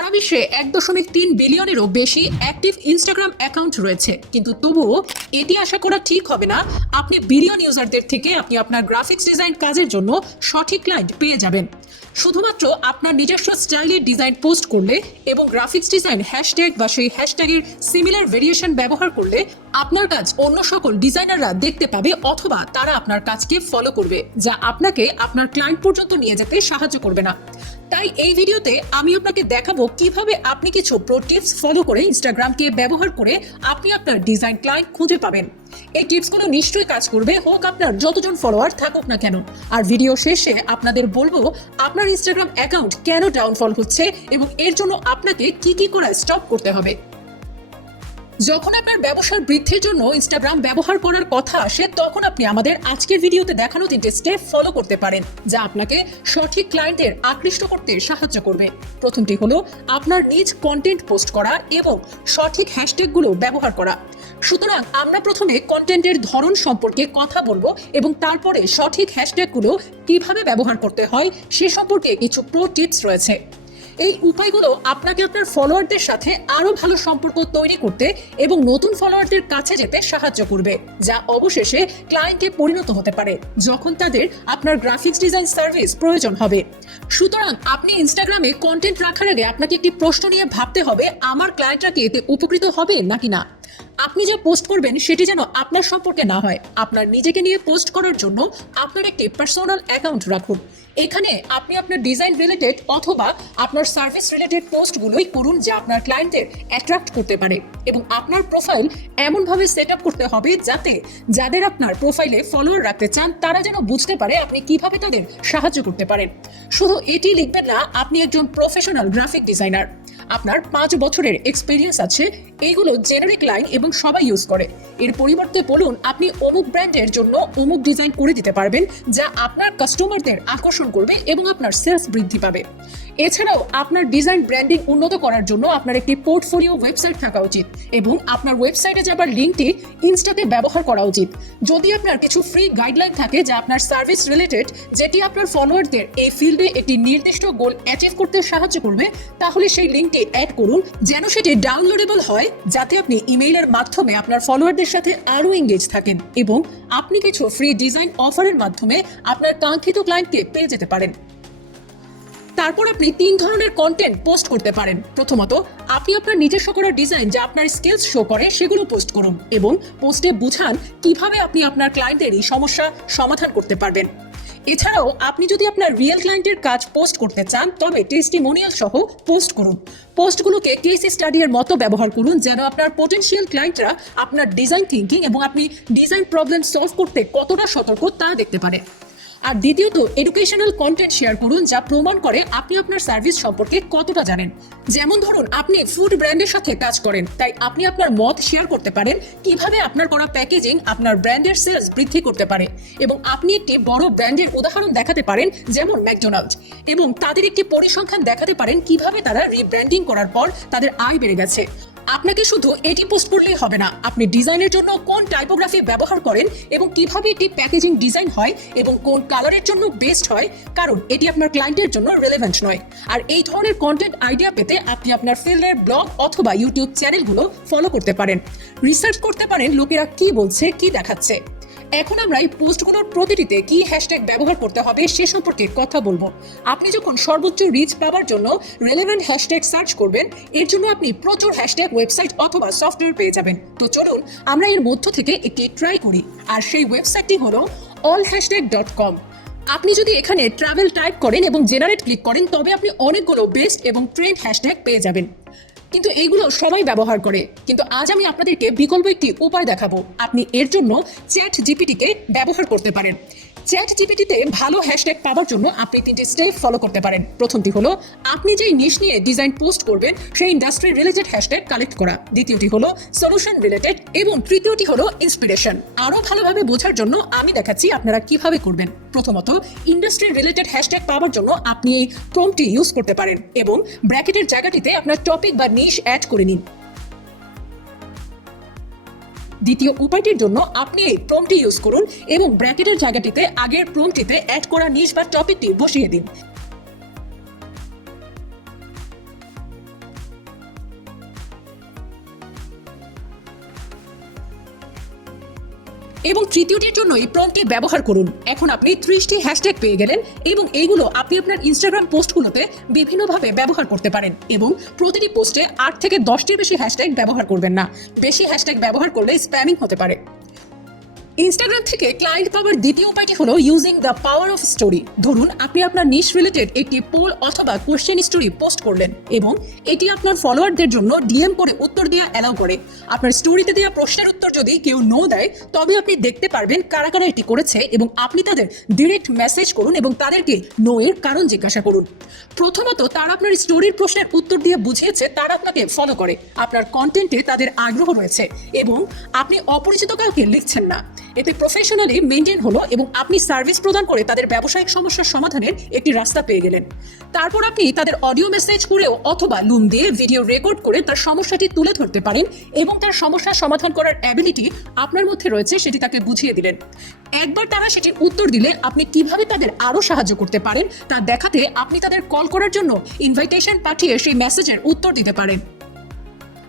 সারা বিশ্বে 1.3 বিলিয়নেরও বেশি active Instagram account রয়েছে, কিন্তু তবুও এটি আশা করা ঠিক হবে না আপনি বিলিয়ন ইউজারদের থেকে আপনি আপনার গ্রাফিক্স ডিজাইন কাজের জন্য সঠিক ক্লায়েন্ট পেয়ে যাবেন। শুধুমাত্র আপনার নিজস্ব স্টাইলের ডিজাইন পোস্ট করলে এবং গ্রাফিক্স ডিজাইন হ্যাশট্যাগ বা সেই হ্যাশট্যাগের সিমিলার ভেরিয়েশন ব্যবহার করলে আপনার কাজ অন্য সকল ডিজাইনাররা দেখতে পাবে অথবা তারা আপনার কাজকে ফলো করবে, যা আপনাকে আপনার ক্লায়েন্ট পর্যন্ত নিয়ে যেতে সাহায্য করবে না। তাই এই ভিডিওতে আমি আপনাকে দেখাবো কিভাবে আপনি কিছু প্রো টিপস ফলো করে ইনস্টাগ্রামকে ব্যবহার করে আপনি আপনার ডিজাইন ক্লায়েন্ট খুঁজে পাবেন। এই টিপসগুলো নিশ্চয়ই কাজ করবে, হোক আপনার যতজন ফলোয়ার থাকুক না কেন। আর ভিডিও শেষে আপনাদের বলবো আপনার ইনস্টাগ্রাম অ্যাকাউন্ট কেন ডাউনফল হচ্ছে এবং এর জন্য আপনাকে কি করে স্টপ করতে হবে। যখন আপনার ব্যবসার বৃদ্ধির জন্য ইনস্টাগ্রাম ব্যবহার করার কথা আসে, তখন আপনি আমাদের আজকের ভিডিওতে দেখানো 3টে স্টেপ ফলো করতে পারেন, যা আপনাকে সঠিক ক্লায়েন্টের আকৃষ্ট করতে সাহায্য করবে। প্রথমটি হলো আপনার নিজ কন্টেন্ট পোস্ট করা এবং সঠিক হ্যাশট্যাগুলো ব্যবহার করা। সুতরাং আমরা প্রথমে কন্টেন্টের ধরন সম্পর্কে কথা বলবো এবং তারপরে সঠিক হ্যাশট্যাগুলো কিভাবে ব্যবহার করতে হয় সে সম্পর্কে কিছু প্রো টিপস রয়েছে। এই উপায়গুলো আপনাকে আপনার ফলোয়ারদের সাথে আরো ভালো সম্পর্ক তৈরি করতে এবং নতুন ফলোয়ারদের কাছে যেতে সাহায্য করবে, যা অবশেষে ক্লায়েন্টে পরিণত হতে পারে যখন তাদের আপনার গ্রাফিক্স ডিজাইন সার্ভিস প্রয়োজন হবে। সুতরাং আপনি ইনস্টাগ্রামে কন্টেন্ট রাখার আগে আপনাকে একটি প্রশ্ন নিয়ে ভাবতে হবে, আমার ক্লায়েন্টরা কি এতে উপকৃত হবে নাকি না। আপনি যে পোস্ট করবেন সেটি যেন আপনার সম্পর্কে না হয়। আপনার নিজেকে নিয়ে পোস্ট করার জন্য আপনার একটি পার্সোনাল অ্যাকাউন্ট রাখুন। এখানে আপনি আপনার ডিজাইন রিলেটেড অথবা আপনার সার্ভিস রিলেটেড পোস্টগুলোই করুন যা আপনার ক্লায়েন্টদের অ্যাট্রাক্ট করতে পারে, এবং আপনার প্রোফাইল এমনভাবে সেট আপ করতে হবে যাতে যাদের আপনার প্রোফাইলে ফলোয়ার রাখতে চান তারা যেন বুঝতে পারে আপনি কিভাবে তাদের সাহায্য করতে পারেন। শুধু এটি লিখবেন না আপনি একজন প্রফেশনাল গ্রাফিক ডিজাইনার, আপনার 5 বছরের এক্সপিরিয়েন্স আছে। এইগুলো জেনারিক লাইন এবং সবাই ইউজ করে। এর পরিবর্তে বলুন আপনি অমুক ব্র্যান্ডের জন্য অমুক ডিজাইন করে দিতে পারবেন, যা আপনার কাস্টমারদের আকর্ষণ করবে এবং আপনার সেলস বৃদ্ধি পাবে। এছাড়াও আপনার ডিজাইন ব্র্যান্ডিং উন্নত করার জন্য আপনার একটি পোর্টফোলিও ওয়েবসাইট থাকা উচিত এবং আপনার ওয়েবসাইটে যাবার লিঙ্কটি ইনস্টাতে ব্যবহার করা উচিত। যদি আপনার কিছু ফ্রি গাইডলাইন থাকে যা আপনার সার্ভিস রিলেটেড, যেটি আপনার ফলোয়ারদের এই ফিল্ডে একটি নির্দিষ্ট গোল অ্যাচিভ করতে সাহায্য করবে, তাহলে সেই লিঙ্কটি অ্যাড করুন যেন সেটি ডাউনলোডেবল হয়, যাতে আপনি ইমেইলের মাধ্যমে আপনার ফলোয়ারদের সাথে আরও এঙ্গেজ থাকেন এবং আপনি কিছু ফ্রি ডিজাইন অফারের মাধ্যমে আপনার কাঙ্ক্ষিত ক্লায়েন্টকে পেয়ে যেতে পারেন। তারপর আপনি 3 ধরনের কন্টেন্ট পোস্ট করতে পারেন। প্রথমত, আপনি আপনার নিজস্ব করা ডিজাইন যা আপনার স্কিলস শো করে সেগুলো পোস্ট করুন এবং পোস্টে বুঝান কিভাবে আপনি আপনার ক্লায়েন্টের এই সমস্যা সমাধান করতে পারবেন। এছাড়াও আপনি যদি আপনার রিয়েল ক্লায়েন্টের কাজ পোস্ট করতে চান তবে টেস্টিমোনিয়াল সহ পোস্ট করুন। পোস্টগুলোকে কেস স্টাডি এর মতো ব্যবহার করুন যেন আপনার পটেনশিয়াল ক্লায়েন্টরা আপনার ডিজাইন থিঙ্কিং এবং আপনি ডিজাইন প্রবলেম সলভ করতে কতটা সতর্ক তা দেখতে পারে। আর দ্বিতীয়ত, এডুকেশনাল কন্টেন্ট শেয়ার করুন যা প্রমাণ করে আপনি আপনার সার্ভিস সম্পর্কে কতটা জানেন। যেমন ধরুন আপনি ফুড ব্র্যান্ডের সাথে কাজ করেন, তাই আপনি আপনার মত শেয়ার করতে পারেন কিভাবে আপনার করা প্যাকেজিং আপনার ব্র্যান্ডের সেলস বৃদ্ধি করতে পারে, এবং আপনি একটি বড় ব্র্যান্ডের উদাহরণ দেখাতে পারেন যেমন ম্যাকডোনাল্ডস, এবং তাদের একটি পরিসংখ্যান দেখাতে পারেন কিভাবে তারা রিব্র্যান্ডিং করার পর তাদের আয় বেড়ে গেছে। আপনাকে শুধু এটি পোস্ট করলেই হবে না, আপনি ডিজাইনের জন্য কোন টাইপোগ্রাফি ব্যবহার করেন এবং কিভাবে এটি প্যাকেজিং ডিজাইন হয় এবং কোন কালারের জন্য বেস্ট হয়, কারণ এটি আপনার ক্লায়েন্টের জন্য রেলেভেন্ট নয়। আর এই ধরনের কন্টেন্ট আইডিয়া পেতে আপনি আপনার ফিল্ডের ব্লগ অথবা ইউটিউব চ্যানেলগুলো ফলো করতে পারেন। রিসার্চ করতে পারেন লোকেরা কি বলছে, কি দেখাচ্ছে। এখন আমরা এই পোস্টগুলোর প্রতিটিতে কি হ্যাশট্যাগ ব্যবহার করতে হবে সে সম্পর্কে কথা বলবো। আপনি যখন সর্বোচ্চ রিচ পাওয়ার জন্য রেলেভেন্ট হ্যাশট্যাগ সার্চ করবেন, এর জন্য আপনি প্রচুর হ্যাশট্যাগ ওয়েবসাইট অথবা সফটওয়্যার পেয়ে যাবেন। তো চলুন আমরা এর মধ্য থেকে একটি ট্রাই করি, আর সেই ওয়েবসাইটটি হলো allhashtag.com। আপনি যদি এখানে ট্রাভেল টাইপ করেন এবং জেনারেট ক্লিক করেন তবে আপনি অনেকগুলো বেস্ট এবং ট্রেন্ড হ্যাশট্যাগ পেয়ে যাবেন, কিন্তু এইগুলো সবাই ব্যবহার করে। কিন্তু আজ আমি আপনাদেরকে বিকল্প একটি উপায় দেখাবো। আপনি এর জন্য চ্যাট জিপিটিকে ব্যবহার করতে পারেন। চ্যাট জিপিটিতে ভালো হ্যাশট্যাগ পাওয়ার জন্য আপনি 3টে স্টেপ ফলো করতে পারেন। প্রথমটি হলো আপনি যেই নিশ নিয়ে ডিজাইন পোস্ট করবেন সেই ইন্ডাস্ট্রি রিলেটেড হ্যাশট্যাগ কালেক্ট করা। দ্বিতীয়টি হলো সলিউশন রিলেটেড এবং তৃতীয়টি হলো ইন্সপিরেশন। আরো ভালোভাবে বোঝার জন্য আমি দেখাচ্ছি আপনারা কিভাবে করবেন। প্রথমত, ইন্ডাস্ট্রি রিলেটেড হ্যাশট্যাগ পাওয়ার জন্য আপনি এই প্রম্পটটি ইউজ করতে পারেন এবং ব্র্যাকেটের জায়গাটিতে আপনার টপিক বা নিশ অ্যাড করে নিন। দ্বিতীয় উপায়টির জন্য আপনি এই প্রম্পটটি ইউজ করুন এবং ব্র্যাকেটের জায়গাটিতে আগের প্রম্পটটিতে অ্যাড করা নিশ বা টপিকটি বসিয়ে দিন। এবং তৃতীয়টির জন্য এই প্রম্পটটি ব্যবহার করুন। এখন আপনি 30টি হ্যাশট্যাগ পেয়ে গেলেন এবং এইগুলো আপনি আপনার ইনস্টাগ্রাম পোস্টগুলোতে বিভিন্নভাবে ব্যবহার করতে পারেন এবং প্রতিটি পোস্টে 8 থেকে 10টির বেশি হ্যাশট্যাগ ব্যবহার করবেন না। বেশি হ্যাশট্যাগ ব্যবহার করলে স্প্যামিং হতে পারে। ইনস্টাগ্রাম থেকে ক্লায়েন্ট পাওয়ার দ্বিতীয় উপায়টি হলো using the power of story. ধরুন আপনি আপনার নিশ রিলেটেড একটি পোল অথবা কোশ্চেন স্টোরি পোস্ট করলেন এবং এটি আপনার ফলোয়ারদের জন্য ডিএম করে উত্তর দেওয়া অ্যালাউ করে। আপনার স্টোরিতে দেওয়া প্রশ্নের উত্তর যদি কেউ নো দেয় তবে আপনি দেখতে পারবেন কারা কারা এটি করেছে এবং আপনি তাদের ডিরেক্ট মেসেজ করুন এবং তাদেরকে নো এর কারণ জিজ্ঞাসা করুন। প্রথমত তারা আপনার স্টোরির প্রশ্নের উত্তর দিয়ে বুঝিয়েছে তারা আপনাকে ফলো করে, আপনার কন্টেন্টে তাদের আগ্রহ রয়েছে এবং আপনি অপরিচিত কাউকে লিখছেন না। এতে প্রফেশনালি মেনটেন হলো এবং আপনি সার্ভিস প্রদান করে তাদের ব্যবসায়িক সমস্যার সমাধানের একটি রাস্তা পেয়ে গেলেন। তারপর আপনি তাদের অডিও মেসেজ করেও অথবা লুম দিয়ে ভিডিও রেকর্ড করে তার সমস্যাটি তুলে ধরতে পারেন এবং তার সমস্যার সমাধান করার অ্যাবিলিটি আপনার মধ্যে রয়েছে সেটি তাকে বুঝিয়ে দিলেন। একবার তারা সেটির উত্তর দিলে আপনি কিভাবে তাদের আরও সাহায্য করতে পারেন তা দেখাতে আপনি তাদের কল করার জন্য ইনভাইটেশন পাঠিয়ে সেই মেসেজের উত্তর দিতে পারেন।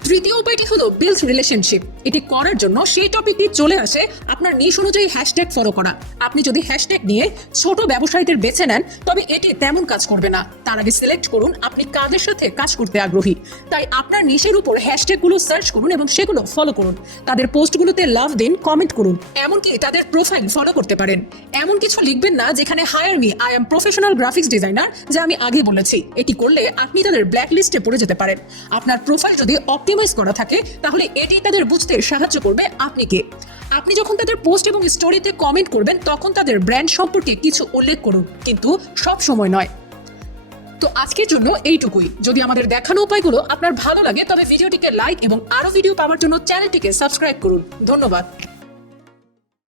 তৃতীয় উপায়টি হলো বিল্ড রিলেশনশিপ। এটি করার জন্য সেই টপিকটি চলে আসে আপনার নিশ অনুযায়ী হ্যাশট্যাগ ফলো করা। আপনি যদি হ্যাশট্যাগ নিয়ে ছোট ব্যবসায়ীদের বেছে নেন তবে এটি তেমন কাজ করবে না। তার আগে সিলেক্ট করুন আপনি কাদের সাথে কাজ করতে আগ্রহী। তাই আপনার নিশের উপর হ্যাশট্যাগুলো সার্চ করুন এবং সেগুলো ফলো করুন। তাদের পোস্টগুলোতে লাভ দিন, কমেন্ট করুন, এমনকি তাদের প্রোফাইল ফলো করতে পারেন। এমন কিছু লিখবেন না যেখানে higher me, I am professional graphics designer, যা আমি আগে বলেছি। এটি করলে আপনি তাদের ব্ল্যাক লিস্টে পড়ে যেতে পারেন। আপনার প্রোফাইল যদি অপটিমাইজ করা থাকে তাহলে এটি তাদের বুঝতে সাহায্য করবে আপনি কে। আপনি যখন তাদের পোস্ট এবং স্টোরিতে কমেন্ট করবেন তখন তাদের ব্র্যান্ড সম্পর্কে কিছু উল্লেখ করুন, কিন্তু সব সময় নয়। তো আজকের জন্য এইটুকুই। যদি আমাদের দেখানো উপায়গুলো আপনার ভালো লাগে তবে ভিডিওটিকে লাইক এবং আরো ভিডিও পাওয়ার জন্য চ্যানেলটিকে সাবস্ক্রাইব করুন। ধন্যবাদ।